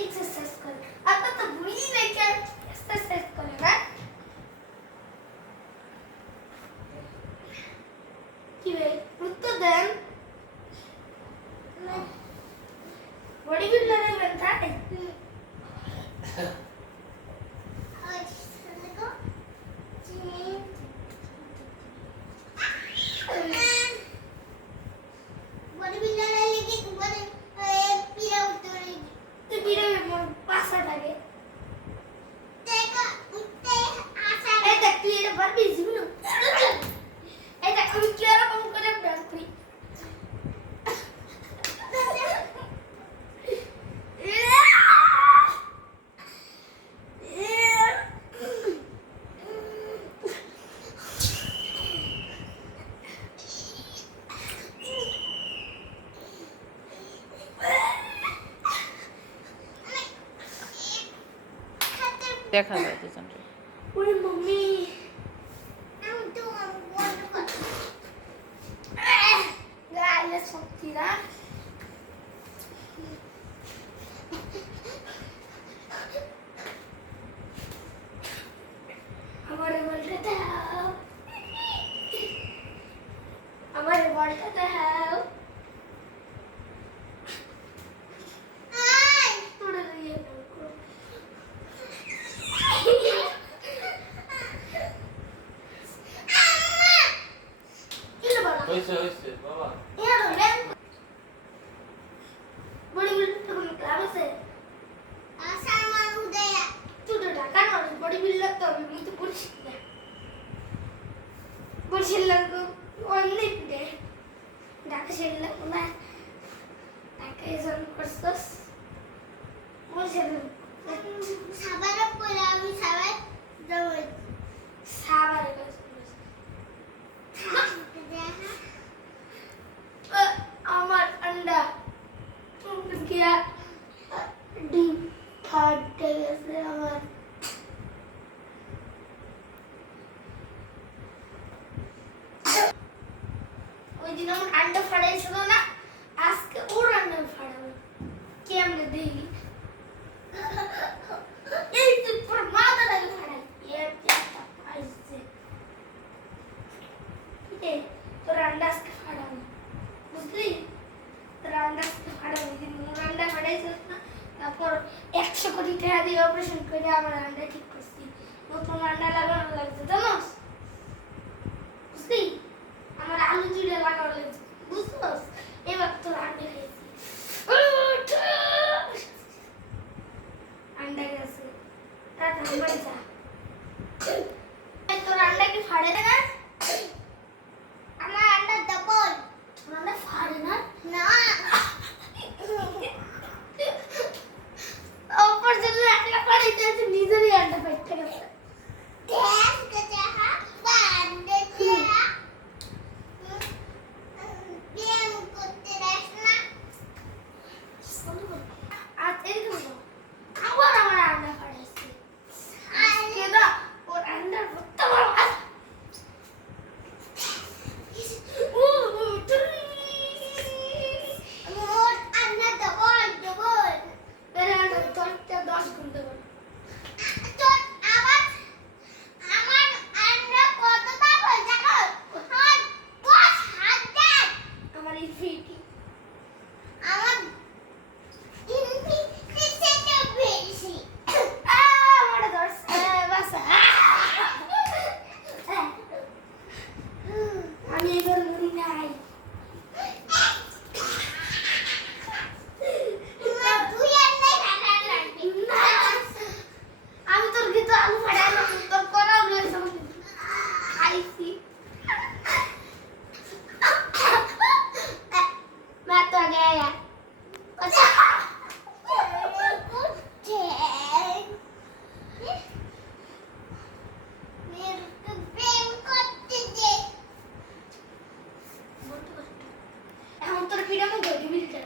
Exercise করে আপনার তো বুড়ি রেখে এক্সারসাইজ করে না কি রে উত্তর দেন বডি বিল্ডারের ব্যথা দেখা যায় দুজনকে। ওরে মম্মি গালে শক্তি না আমারে বলতে দাও আমারে বলতে দাও হয়েছে বাবা বড়ি বিল্ডার তো কোনো ক্লাব আছে আশা আমার উদয় তুই তো ঢাকা না বডি বিল্ডার তো আমি তো বলছি না বলছিলাম তো অনেক দে ঢাকা ছেড়ে না ঢাকা এজন করছস বলছিলাম সাবারে পরে আমি সাবাই যাব সাবারে আমার अंडा গিয়া ডিম ফাটে গেছে আমার ওই দিন আমার अंडा ফাটাইছিল না আজকে ওর अंडा ফাটাবো কেমনে দেখি এই তো পুরো মাথা লাগে ফাটাই একটা পাইছে এ তোর अंडा আজকে ফাটাবো বুঝলি তোর अंडा আজকে ফাটাবো দিন মোর अंडा ফাটাইছিস না তারপর 100 কোটি টাকা দিয়ে অপারেশন করে আমার अंडा ঠিক করছি নতুন अंडा লাগানো লাগছে জানোস বুঝলি আমার আলু জুড়ে লাগানো লাগছে বুঝছস এবার তোর अंडा খাইছি अंडा গেছে টাটা বাই যা তোর अंडा কি ফাড়ে না আমার अंडा ডবল তোর अंडा ফাড়ে না না ऊपर से একলা ফাড়াইতে আছে নিজেরই अंडा ফাইটে গেছে দেখ কেটে হা বান্ডে দিয়া ব্যায়াম করতে দেখ না আজ এই তো আবার আমার अंडा ফাড়াইছে আজকে না ওর अंडा ভর্তা বড় আমি এবার মরি নাই আমি তোর কিন্তু আলু ফাটাই না তোর করাও রয়েছে খাইছি मैं तो गया এখন তোর কিরকম বডি বিল্ডার